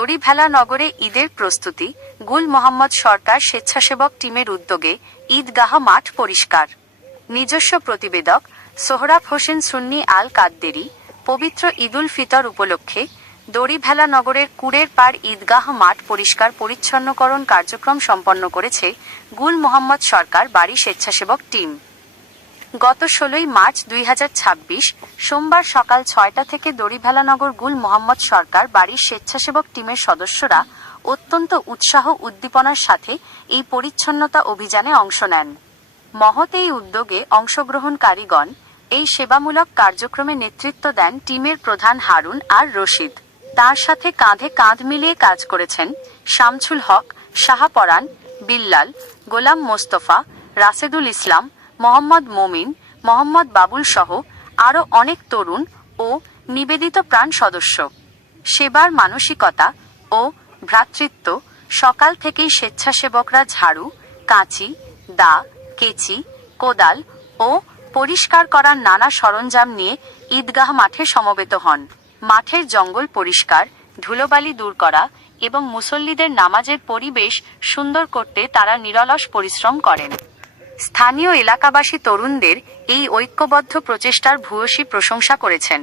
দড়িভেলা নগরে ঈদের প্রস্তুতি, গুল মোহাম্মদ সরকার স্বেচ্ছাসেবক টিমের উদ্যোগে ঈদগাহ মাঠ পরিষ্কার। নিজস্ব প্রতিবেদক সোহরাব হোসেন সুন্নি আল কাদ্দেরি। পবিত্র ঈদুল ফিতর উপলক্ষে দড়িভেলা নগরের কুড়ের পাড় ঈদগাহ মাঠ পরিষ্কার পরিচ্ছন্নকরণ কার্যক্রম সম্পন্ন করেছে গুল মোহাম্মদ সরকার বাড়ি স্বেচ্ছাসেবক টিম। গত 16 মার্চ 2026 সোমবার সকাল 6টা থেকে দড়িভেলা নগর গুল মোহাম্মদ সরকার বাড়ির স্বেচ্ছাসেবক টিমের সদস্যরা অত্যন্ত উৎসাহ উদ্দীপনার সাথে এই পরিচ্ছন্নতা অভিযানে অংশ নেন। মহৎ এই উদ্যোগে অংশগ্রহণকারীগণ এই সেবামূলক কার্যক্রমে নেতৃত্ব দেন টিমের প্রধান হারুন আর রশিদ। তার সাথে কাঁধে কাঁধ মিলিয়ে কাজ করেছেন শামছুল হক, শাহপরান, বিল্লাল, গোলাম মোস্তফা, রাশেদুল ইসলাম, মোহাম্মদ মমিন, মোহাম্মদ বাবুল সহ আরও অনেক তরুণ ও নিবেদিত প্রাণ সদস্য। সেবার মানসিকতা ও ভ্রাতৃত্ব। সকাল থেকেই স্বেচ্ছাসেবকরা ঝাড়ু, কাঁচি, দা, কেচি, কোদাল ও পরিষ্কার করার নানা সরঞ্জাম নিয়ে ঈদগাহ মাঠে সমবেত হন। মাঠের জঙ্গল পরিষ্কার, ধুলোবালি দূর করা এবং মুসল্লিদের নামাজের পরিবেশ সুন্দর করতে তারা নিরলস পরিশ্রম করেন। স্থানীয় এলাকাবাসী তরুণদের এই ঐক্যবদ্ধ প্রচেষ্টার ভূয়সী প্রশংসা করেছেন।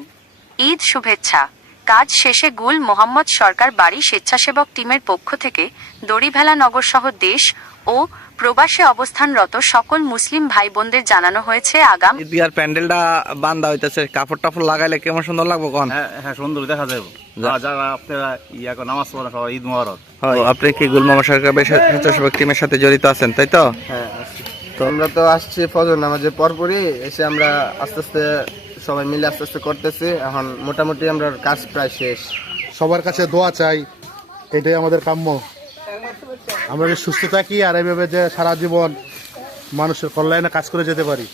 ঈদ শুভেচ্ছা। কাজ শেষে গুল মোহাম্মদ সরকার বাড়ি স্বেচ্ছাসেবক টিমের পক্ষ থেকে দড়িভেলা নগরসহ দেশ ও প্রবাসে অবস্থানরত সকল মুসলিম ভাই বোনদের জানানো হয়েছে আগাম ঈদগার প্যান্ডেলটা বান্ধা হইতেছে, কাপড় টাপড় লাগাইলে কেমন সুন্দর লাগবে কোন? হ্যাঁ সুন্দর দেখা যাবে। যারা আপনারা নামাজ পড়া সবাই ঈদ মোবারক। আপনি কি গুল মোহাম্মদ সরকার স্বেচ্ছাসেবক টিমের সাথে জড়িত আছেন, তাই তো? হ্যাঁ, তো আমরা তো আসছি ফজর নামাজের পরপরই এসে আমরা আস্তে আস্তে সবাই মিলে আস্তে আস্তে করতেছি। এখন মোটামুটি আমরা কাজ প্রায় শেষ। সবার কাছে দোয়া চাই, এটাই আমাদের কাম্য। আমরা যে সুস্থ থাকি আর এইভাবে যে সারা জীবন মানুষের কল্যাণে কাজ করে যেতে পারি।